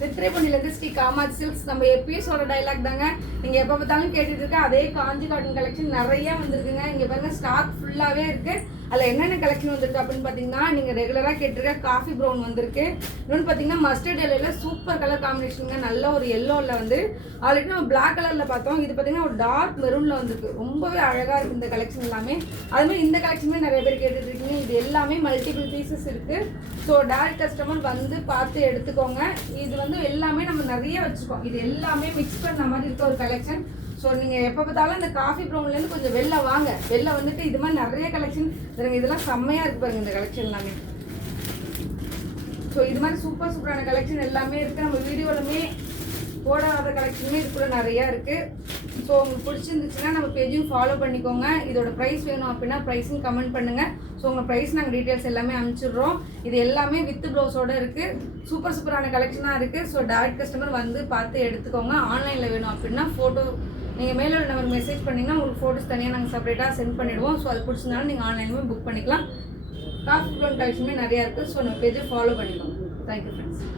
திருத்துறைப்பூண்டிலேருந்து Sri Kamakshi silks. நம்ம எப்பயும் சொல்கிற டைலாக் தாங்க, நீங்கள் எப்போ பார்த்தாலும் கேட்டுட்டு இருக்க அதே காஞ்சி காட்டன் கலெக்ஷன் நிறையா வந்திருக்குங்க. இங்கே பாருங்கள் ஸ்டாக் ஃபுல்லாகவே இருக்குது. அதில் என்னென்ன கலெக்ஷன் வந்திருக்கு அப்படின்னு பார்த்தீங்கன்னா, நீங்கள் ரெகுலராக கேட்டிருக்க காஃபி ப்ரௌன் வந்திருக்கு. இன்னொன்று பார்த்தீங்கன்னா மஸ்டர்ட் எல்லோவில் சூப்பர் கலர் காம்பினேஷனுங்க. நல்ல ஒரு எல்லோவில் வந்து ஆல்ரெடி நம்ம பிளாக் கலரில் பார்த்தோம். இது பார்த்தீங்கன்னா ஒரு டார்க் மெரூனில் வந்திருக்கு. ரொம்பவே அழகாக இருக்குது இந்த கலெக்ஷன் எல்லாமே. அதுமாதிரி இந்த கலெக்ஷனுமே நிறைய பேர் கேட்டுட்டு இருக்கீங்க. இது எல்லாமே மல்டிபிள் பீசஸ் இருக்குது. ஸோ டேரக்ட் கஸ்டமர் வந்து பார்த்து எடுத்துக்கோங்க. இது வந்து எல்லாமே நம்ம நிறைய வச்சுருக்கோம். இது எல்லாமே மிக்ஸ் பண்ண மாதிரி இருக்க ஒரு கலெக்ஷன். ஸோ நீங்கள் எப்போ பார்த்தாலும் இந்த காஃபி ப்ரௌன்லேருந்து கொஞ்சம் வெளில வாங்க. வெளில வந்துட்டு இது மாதிரி நிறைய கலெக்ஷன் இருங்க. இதெல்லாம் செம்மையாக இருக்குது பாருங்கள் இந்த கலெக்ஷன் எல்லாமே. ஸோ இது மாதிரி சூப்பர் சூப்பரான கலெக்ஷன் எல்லாமே இருக்குது. நம்ம வீடியோலுமே போடாத கலெக்ஷனுமே இது கூட நிறையா இருக்குது. ஸோ உங்களுக்கு பிடிச்சிருந்துச்சுன்னா நம்ம பேஜையும் ஃபாலோ பண்ணிக்கோங்க. இதோட ப்ரைஸ் வேணும் அப்படின்னா ப்ரைஸும் கமெண்ட் பண்ணுங்கள். ஸோ உங்கள் ப்ரைஸ் நாங்கள் டீட்டெயில்ஸ் எல்லாமே அனுப்பிச்சிடுறோம். இது எல்லாமே வித் ப்ளவுஸோடு இருக்குது. சூப்பர் சூப்பரான கலெக்ஷனாக இருக்குது. ஸோ டேரக்ட் கஸ்டமர் வந்து பார்த்து எடுத்துக்கோங்க. ஆன்லைனில் வேணும் அப்படின்னா ஃபோட்டோ நீங்கள் மேலே உள்ள நம்பருக்கு மெசேஜ் பண்ணிங்கன்னா உங்களுக்கு ஃபோட்டோஸ் தனியாக நாங்கள் செப்பரேட்டாக சென்ட் பண்ணிவிடுவோம். ஸோ அது பிடிச்சிருந்தாலும் நீங்கள் ஆன்லைனுமே புக் பண்ணிக்கலாம். காஃபி ப்ரௌன் கலெக்ஷனுமே நிறையா இருக்குது. ஸோ நம்ம பேஜை ஃபாலோ பண்ணிக்கோங்க. Thank you friends.